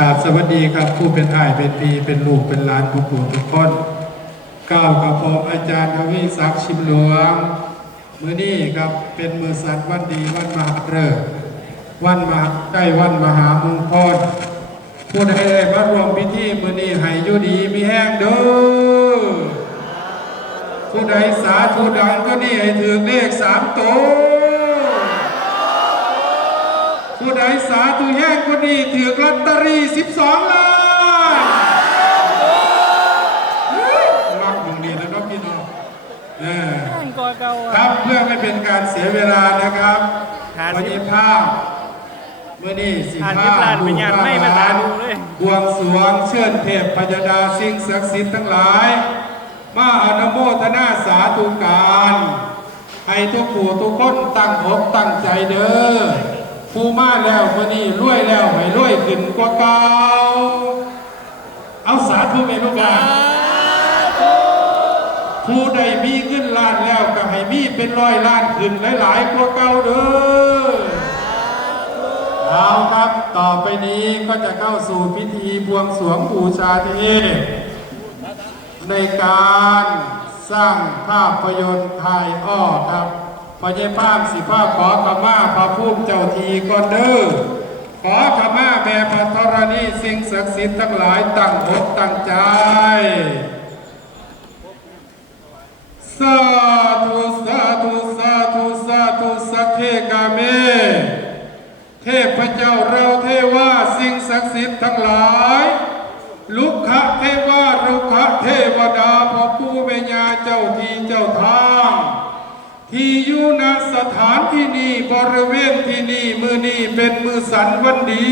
กราบสวัสดีครับ ผู้เป็นอ้ายเป็นปีเป็นลูกเป็นหลานผู้ปู่ทุกคนก้าวกับผมอาจารย์ทวีศักดิ์ชิมหลวง มือนี้ครับเป็นมือสัตว์วันดีวันมหาฤกษ์วันมหาใกล้วันมหามงคลผู้ใดได้มารวมพิธีมือนี้ให้ยู่ดีมีแห้งเด้อผู้ใดสาธุดังก็นี่ให้ถือเลขสามตัว ผู้ใดสาธุแห้งคนนี้ถือลอตเตอรี่ 12 ล้านเฮ้ยรักมึงดีแล้วเนาะพี่น้องเออนั่งกอเก่าคอะ รับเพื่อไม่เป็นการเสียเวลานะครับหาสิวันนี้ภาพเมื่อนี้สิหาภาสิบพล้านเป็นญาติไม่มาตาดูเลย บวงสรวงเชิญเทพพยดาสิ่งศักดิ์สิทธิ์ทั้งหลาย มาอนุโมทนาสาธุการ ให้ทุกผู้ทุกคนตั้งอกตั้งใจเด้อ ผู้มาแล้วมื่อนี้รวยแล้วให้รวยขึ้นกว่าเก่าเอาสาธุเมลูกหลานผู้ใดมีเงินล้านแล้วก็ให้มีเป็นร้อยล้านขึ้นหลายๆกว่าเก่าเด้อเอาครับต่อไปนี้ก็จะเข้าสู่พิธีบวงสรวงบูชาเทพในการสร้างภาพยนตร์ไทยอ้อครับ พระเจ้าภาพสิภาพขอขมาพระภูมิเจ้าทีก่อนเด้อขอขมาแม่พระธรณีสิ่งศักดิ์สิทธิ์ทั้งหลายตั้งอกตั้งใจสาธุสาธุสาธุสาธุสักเคกาเม เทพเจ้าเราเทวาสิ่งศักดิ์สิทธิ์ทั้งหลาย ลุกขะเทวาลุกขะเทวดาพ่อปู่แม่ยาเจ้าทีเจ้าทาง ที่อยู่ณสถานที่นี้บริเวณที่นี่มือนี้เป็นมือสันวันดี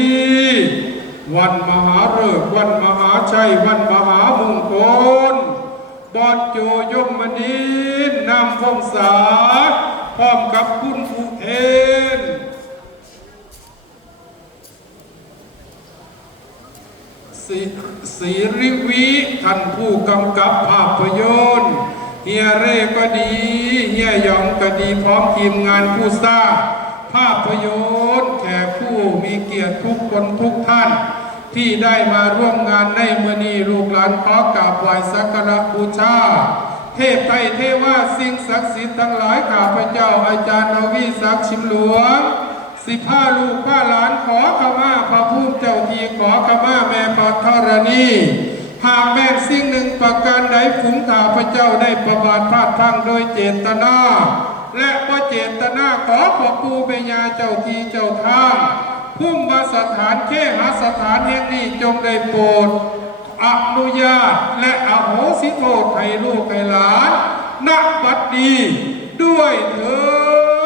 วันมหาฤกษ์วันมหาชัยวันมหามงคลบอดโจยมมณีนำพงษาพร้อมกับคุณอุเทนสิริวิท่านผู้กำกับภาพยนตร์ เฮียเร่ก็ดีเฮียยองก็ดีพร้อมทีมงานผู้สร้าง ภาพยนตร์แขกผู้มีเกียรติทุกคนทุกท่าน ที่ได้มาร่วมงานในเมื่อนี้ลูกหลานขอกราบไหว้สักการะบูชาเทพไทยเทวาสิ่งศักดิ์สิทธิ์ทั้งหลายข้าพเจ้าอาจารย์นวีศักดิ์ชิมหลวงสิบห้าลูกห้าหลานขอขมาพระภูมิเจ้าทีขอขมาแม่พระธรณี หากแม่สิ่งหนึ่งประการใดฝูงข้าพระเจ้าได้ประบาทพลาดพลังโดยเจตนา และว่าเจตนาขอขอปูเบญาเจ้าทีเจ้าทางพุ่มมาสถานเคหาสถานแห่งนี้จงได้โปรดอนุญาตและอโหสิโทษให้ลูกให้หลานนักบัดดีด้วยเถิ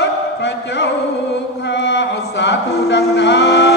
ดพระเจ้าข้าอาสาธุดังนั้น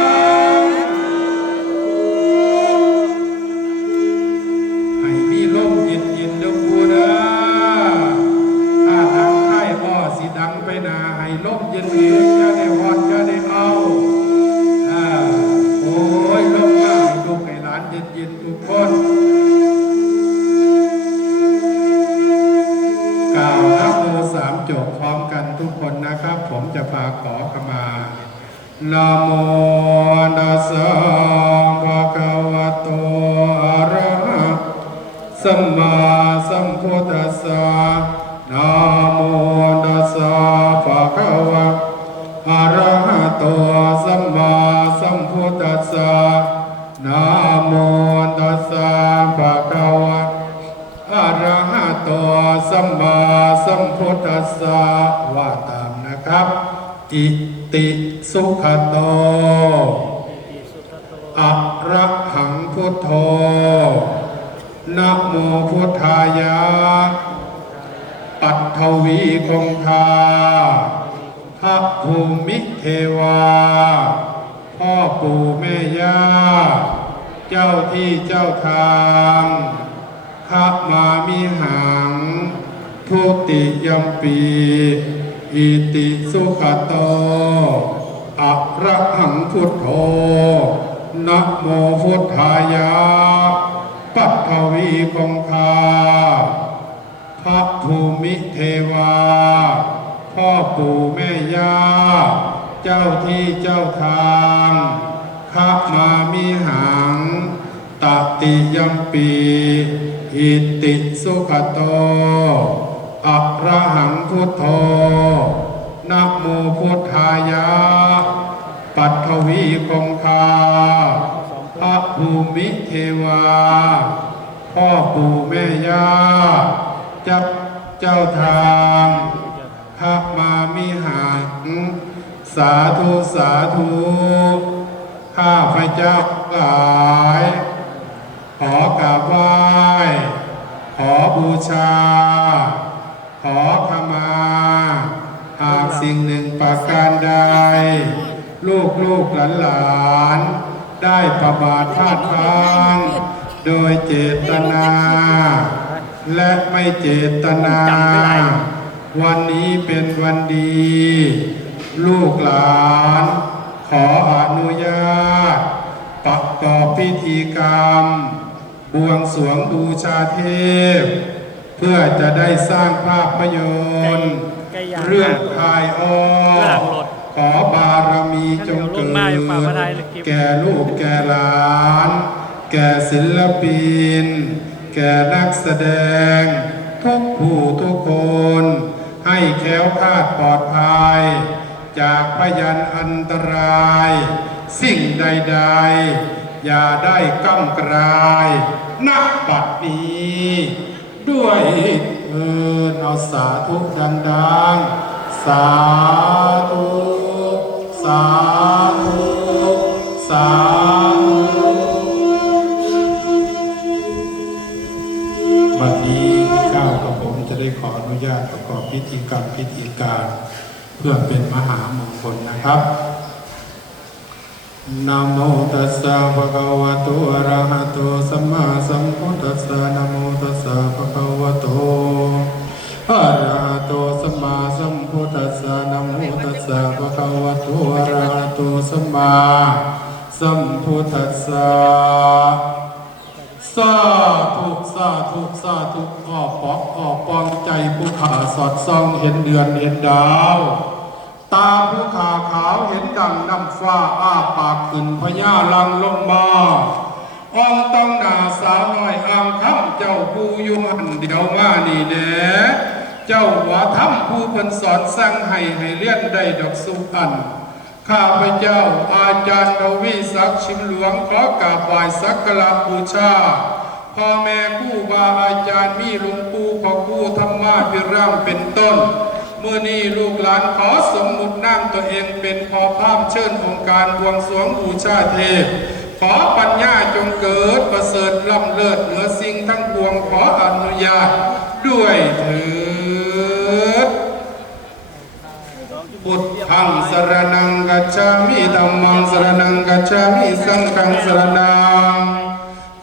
สัมพุทธัสสะนะโมตัสสะภะคะวะอะระหะโตสัมมาสัมพุทธัสสะนะโมตัสสะภะคะวะอะระหะโตสัมมาสัมพุทธัสสะว่าตามนะครับ อิติสุขโต อะระหังพุทโธ นะโมพุ ทายะปัททวีคงคาพระภูมิเทวา พ่อปู่แม่ย่า เจ้าที่เจ้าทางข้ามามิหัง ทุติยมปีอิติสุขโตอะระหังพุทโธนะโมพุทธายะ ปัทวีคงคา พระภูมิเทวา พ่อปู่แม่ย่า เจ้าที่เจ้าทางพระมามิหังตติยัมปีอิติสุขโตอะระหังพุทโธนะโมพุทธายะ ปัทวีคงคา ภูมิเทวา พ่อปู่แม่ย่าจับเจ้าทางพระมามิหังสาธุสาธุข้าพระเจ้าหลาย ขอกราบไหว้ ขอบูชา ขอขมา หากสิ่งหนึ่งประการใด ลูกลูกหลานหลาน ได้ประมาทพลาดพลังโดยเจตนา และไม่เจตนา วันนี้เป็นวันดี ลูกหลาน ขออนุญาตประกอบพิธีกรรม บวงสรวงบูชาเทพ เพื่อจะได้สร้างภาพยนตร์ไก่ย่างเรื่องพายอ้อเรื่องรถขอบารมีจงเกิลงมาอยู่ป่าพระไทยดเลยคลิป แก่ลูกแก่หลาน แก่ศิลปิน แก่นักแสดง ทุกผู้ทุกคน ให้แค้วคลาดปลอดภัย จากพยันอันตราย สิ่งใดๆ อย่าได้ก้ำกรายนักบัดนี้ ด้วยเออเอาสาธุดังๆสาธุ สาธุ สาธุวันนี้ก้าวกับผมจะได้ขออนุญาตประกอบพิธีกรรมพิธีการเพื่อเป็นมหามงคลนะครับนะโมตัสสะภะคะวะโตอะระหะโตสัมมาสัมพุทธัสสะนะโมตัสสะภะคะวะโตอะระหะโตสัมมาสัมพุทธัสสะนะโมตัสสะภะคะวะโตอะระหะโตสัมมา สัมพุทธัสสะสาธุสาธุสาธุขอปอกขอปองใจผู้ขาสอดส่องเห็นเดือนเห็นดาว ตาผู้ขาขาวเห็นดังน้ำฟ้าอ้าปากขึ้นพญาลังลงมาอองต้องหนาสาวน้อยอามคำเจ้าผู้อยุหันเดียวมานี่แหน่เจ้าหัวทำผู้เพิ่นสอนสั่งให้ให้เลี้ยนได้ดอกสุอัน ข้าพเจ้าอาจารย์ดวิศักดิ์ชิมหลวงขอกราบไหว้สักการะบูชาพ่อแม่คู่บาอาจารย์มีหลวงปู่พ่อคู่ธรรมาพิรามเป็นต้น เมื่อนี้ลูกหลานขอสมมุตินั่งตัวเองเป็นพอภาพเชิญองค์การบวงสรวงบูชาเทพ ขอปัญญาจงเกิดประเสริฐล้ำเลิศเหนือสิ่งทั้งปวงขออนุญาตด้วยเถิด พุทธังสรณังกัจฉามิธัมมังสรณังกัจฉามิสังฆังสรณัง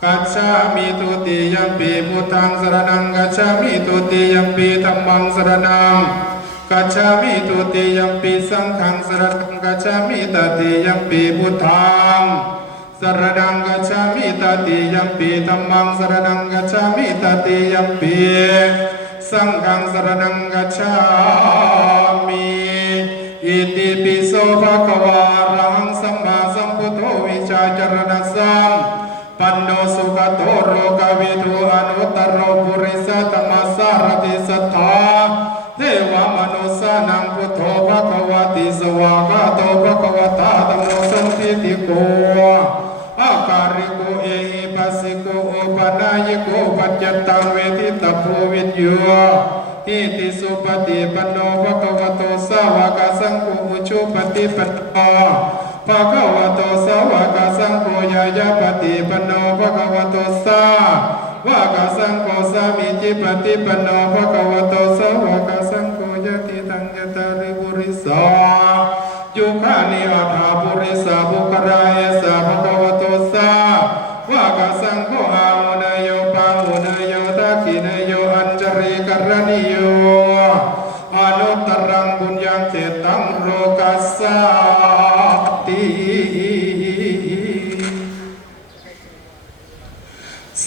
กัจฉามิตุติยัมปีพุทธังสรณังกัจฉามิตุติยัมปีธัมมังสรณังกัจฉามิตุติยัมปีสังฆังสรณังกัจฉามิตติยัมปีพุทธังสรณังกัจฉามิตติยัมปีธัมมังสรณังกัจฉามิตติยัมปีสังฆังสรณังกัจฉา อิติปิโสภะคะวาระหังสัมมาสัมพุทโธวิชาจารณสัมปันโนสุขโตโรกวิทูอนุตรโรปุริสตมัสสารติสัทธาเทวมนุสานังพุทโธภะคะวะติสวากาโตภะคะวตาธัมโมสัมพิติโกอาการิโกเอหิปัสสิโกโอปนายโกปัจจตังเวทิตาโพวิญโย อิติสุปฏิปันโนภะคะวะโตสาวกสังโฆอุชุปฏิปันโนภะคะวะโตสาวกสังโฆยายาปฏิปันโนภะคะวะโตสาวกสังโฆสามิจิปฏิปันโนภะคะวะโตสาวกสังโฆยะติตังยตาริบุริสายุคานิอัฏฐาบุริสาภุ จริกรณิโยอนุตรังบุญยังเจตังโลกัสสาติ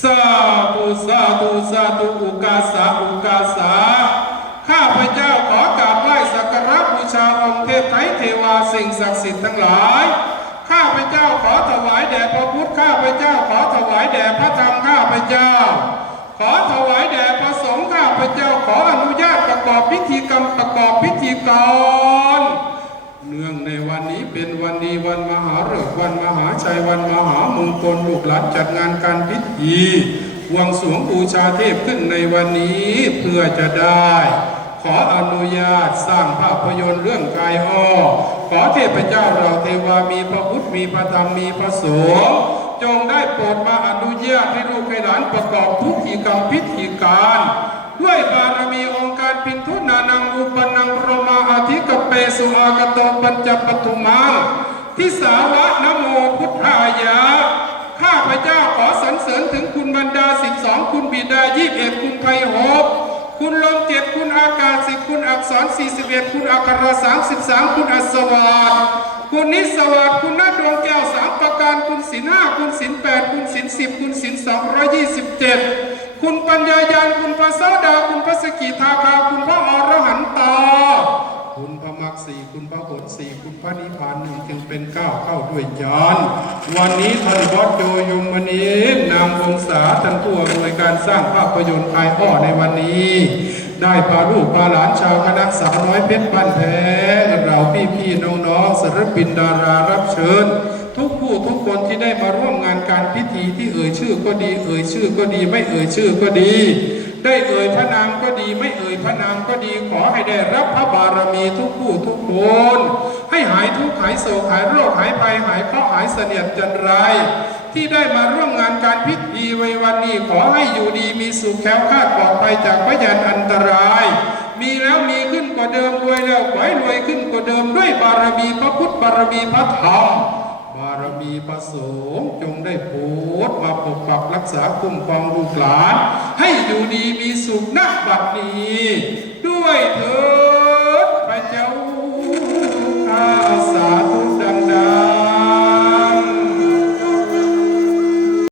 สาธุสาธุสาธุอุกาสาอุกาสาข้าพเจ้าขอกราบไหว้สักการะบูชาองค์เทพไทยเทวาสิ่งศักดิ์สิทธิ์ทั้งหลายข้าพเจ้าขอถวายแด่พระพุทธข้าพเจ้าขอถวายแด่พระธรรมข้าพเจ้า ขอถวายแด่พ พเจ้าขออนุญาตประกอบพิธีกรรมประกอบพิธีกร เนื่องในวันนี้เป็นวันดีวันมหาฤกษ์วันมหาชัยวันมหามงคลลูกหลานจัดงานการพิธีวงสวงบูชาเทพขึ้นในวันนี้เพื่อจะได้ ขออนุญาตสร้างภาพยนตร์เรื่องกายอ้อขอเทพเจ้าเราเทวามีพระพุทธมีพระธรรมมีพระสงฆ์จงได้โปรดมาอนุญาตให้ลูกให้หลานประกอบทุกกิจกรรมพิธีการ ด้วยบารมีองค์การพินทุนานังอุปนังพรมาอาธิกเปสุอากโตปัญจปทุมังทิสาวะนโมพุทธายะข้าพระเจ้าขอสรรเสริญถึงคุณบรรดาสิบสองคุณบิดายี่สิบเอ็ดคุณไพโหบคุณลมเจ็ดคุณอากาศสิบคุณอักษรสี่สิบเอ็ดคุณอัคราสามสิบสามคุณอัศวาสคุณนิสวัสดิ์คุณนัดวงแก้วสามประการคุณศิลห้าคุณศิลแปดคุณศิลสิบคุณศิลสองร้อยยี่สิบเจ็ด คุณปัญญายานคุณพระโสดา คุณพระสกิทาคา คุณพระอรหันตา คุณพระมักสีคุณพระผลสีคุณพระนิพพานหนึ่งจึงเป็นเก้าเข้าด้วยยานวันนี้ท่านบอสโจยมานีนนางวงศาท่านผู้อำนวยการสร้างภาพยนตร์คายอ้อในวันนี้ ได้พาลูกพาหลานชาวคณะสาวน้อยเพชรบ้านแพงเราพี่พี่ๆน้องๆศิลปินดารารับเชิญ ทุกผู้ทุกคนที่ได้มาร่วม การพิธีที่เอ่ยชื่อก็ดี เอ่ยชื่อก็ดี ไม่เอ่ยชื่อก็ดี ได้เอ่ยพระนามก็ดี ไม่เอ่ยพระนามก็ดี ขอให้ได้รับพระบารมีทุกผู้ทุกคนให้หายทุกข์หายโศกหายโรคหายภัยหายเคราะห์หายเสนียดจันไรที่ได้มาร่วมงานการพิธีไว้วันนี้ขอให้อยู่ดีมีสุขแคล้วคลาดปลอดภัยจากพยานอันตราย มีแล้วมีขึ้นกว่าเดิมรวยแล้วขอให้รวยขึ้นกว่าเดิมด้วยบารมีพระพุทธบารมีพระธรรม บารมีประสงค์จงได้โปรดมาปกปักรักษาคุ้มครองลูกหลาน ให้อยู่ดีมีสุขนักบัดนี้ ด้วยเถิดพระเจ้าข้าสา